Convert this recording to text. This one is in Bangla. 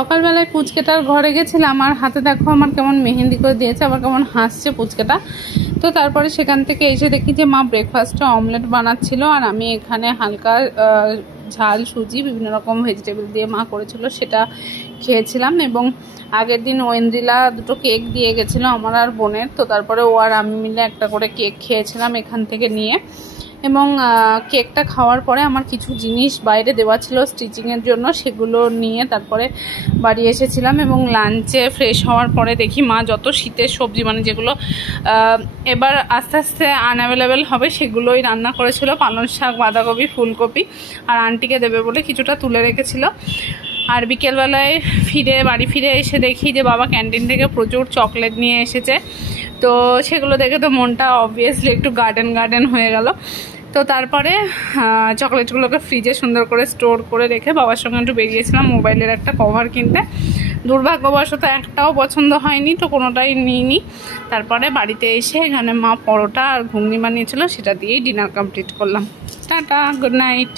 সকালবেলায় পুচকেটার ঘরে গেছিলাম আর হাতে দেখো আমার কেমন মেহেন্দি করে দিয়েছে, আবার কেমন হাসছে পুচকেটা। তো তারপরে সেখান থেকে এসে দেখি যে মা ব্রেকফাস্টে অমলেট বানাচ্ছিল আর আমি এখানে হালকা ঝাল সুজি বিভিন্ন রকম ভেজিটেবল দিয়ে মা করেছিল সেটা খেয়েছিলাম। এবং আগের দিন ঐন্দ্রিলা দুটো কেক দিয়ে গেছিলো আমার আর বোনের, তো তারপরে ও আর আমি মিলে একটা করে কেক খেয়েছিলাম এখান থেকে নিয়ে। এবং কেকটা খাওয়ার পরে আমার কিছু জিনিস বাইরে দেওয়া ছিল স্টিচিংয়ের জন্য, সেগুলো নিয়ে তারপরে বাড়ি এসেছিলাম। এবং লাঞ্চে ফ্রেশ হওয়ার পরে দেখি মা যত শীতের সবজি মানে যেগুলো এবার আস্তে আস্তে আনঅ্যাভেলেবেল হবে সেগুলোই রান্না করেছিল, পালং শাক, বাঁধাকপি, ফুলকপি, আর আন্টিকে দেবে বলে কিছুটা তুলে রেখেছিল। আর বিকেলবেলায় বাড়ি ফিরে এসে দেখি যে বাবা ক্যান্টিন থেকে প্রচুর চকলেট নিয়ে এসেছে, তো সেগুলো দেখে তো মনটা অবভিয়াসলি একটু গার্ডেন হয়ে গেল। তো তারপরে চকলেটগুলোকে ফ্রিজে সুন্দর করে স্টোর করে রেখে বাবার সঙ্গে একটু বেরিয়েছিলাম মোবাইলের একটা কভার কিনতে। দুর্ভাগ্যবশত একটাও পছন্দ হয়নি, তো কোনোটাই নিইনি। তারপরে বাড়িতে এসে এখানে মা পরোটা আর ঘুগনি বানিয়েছিল, সেটা দিয়েই ডিনার কমপ্লিট করলাম। Tata, good night.